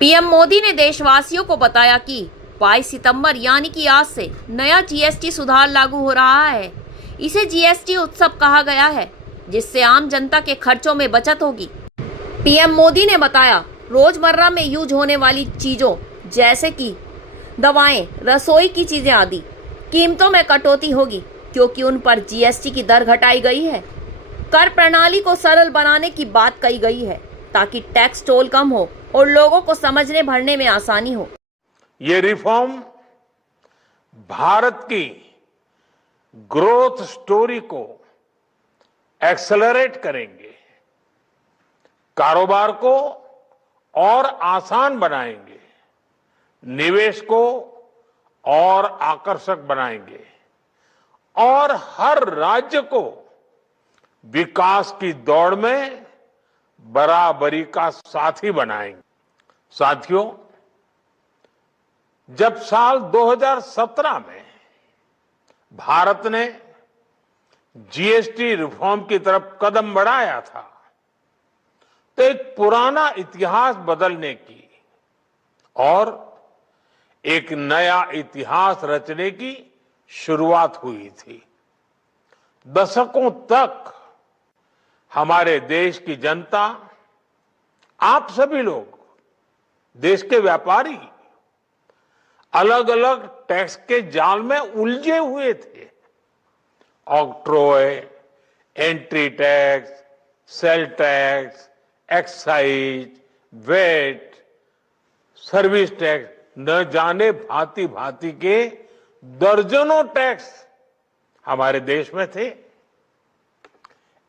PM Modi ने देशवासियों को बताया कि 22 सितंबर यानी कि आज से नया जीएसटी सुधार लागू हो रहा है। इसे जीएसटी उत्सव कहा गया है, जिससे आम जनता के खर्चों में बचत होगी। पीएम मोदी ने बताया, रोजमर्रा में यूज होने वाली चीजों जैसे कि दवाएं, रसोई की चीजें आदि कीमतों में कटौती होगी, क्योंकि उन पर जीएसटी की दर घटाई गई है। कर प्रणाली को सरल बनाने की बात कही गई है, ताकि टैक्स टोल कम हो और लोगों को समझने भरने में आसानी हो। ये रिफॉर्म भारत की ग्रोथ स्टोरी को एक्सेलरेट करेंगे, कारोबार को और आसान बनाएंगे, निवेश को और आकर्षक बनाएंगे और हर राज्य को विकास की दौड़ में बराबरी का साथी बनाएंगे। साथियों, जब साल 2017 में भारत ने जीएसटी रिफॉर्म की तरफ कदम बढ़ाया था, तो एक पुराना इतिहास बदलने की और एक नया इतिहास रचने की शुरुआत हुई थी। दशकों तक हमारे देश की जनता, आप सभी लोग, देश के व्यापारी अलग अलग टैक्स के जाल में उलझे हुए थे। Octroi, entry tax, sale tax, excise, VAT, service tax, न जाने भांति भांति के दर्जनों टैक्स हमारे देश में थे।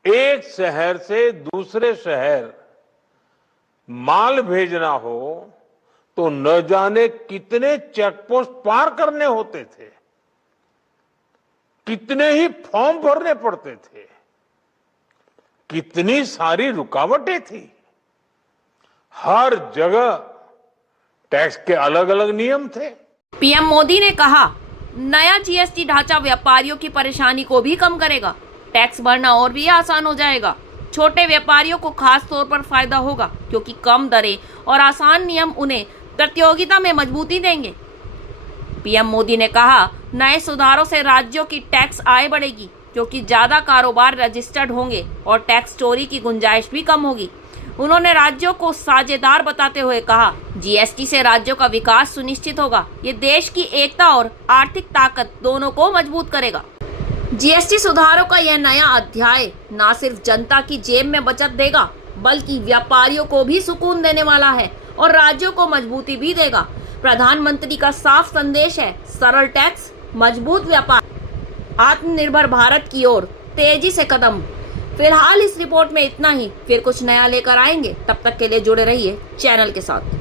एक शहर से दूसरे शहर माल भेजना हो तो न जाने कितने चेकपोस्ट पार करने होते थे, कितने ही फॉर्म भरने पड़ते थे, कितनी सारी रुकावटें थी। हर जगह टैक्स के अलग अलग नियम थे। पीएम मोदी ने कहा, नया जीएसटी ढांचा व्यापारियों की परेशानी को भी कम करेगा। टैक्स भरना और भी आसान हो जाएगा। छोटे व्यापारियों को खास तौर पर फायदा होगा, क्योंकि कम दरें और आसान नियम उन्हें प्रतियोगिता में मजबूती देंगे। पीएम मोदी ने कहा, नए सुधारों से राज्यों की टैक्स आय बढ़ेगी, क्योंकि ज्यादा कारोबार रजिस्टर्ड होंगे और टैक्स चोरी की गुंजाइश भी कम होगी। उन्होंने राज्यों को साझेदार बताते हुए कहा, जीएसटी से राज्यों का विकास सुनिश्चित होगा। ये देश की एकता और आर्थिक ताकत दोनों को मजबूत करेगा। जीएसटी सुधारों का यह नया अध्याय न सिर्फ जनता की जेब में बचत देगा, बल्कि व्यापारियों को भी सुकून देने वाला है और राज्यों को मजबूती भी देगा। प्रधानमंत्री का साफ संदेश है, सरल टैक्स, मजबूत व्यापार, आत्मनिर्भर भारत की ओर तेजी से कदम। फिलहाल इस रिपोर्ट में इतना ही, फिर कुछ नया लेकर आएंगे। तब तक के लिए जुड़े रहिए चैनल के साथ।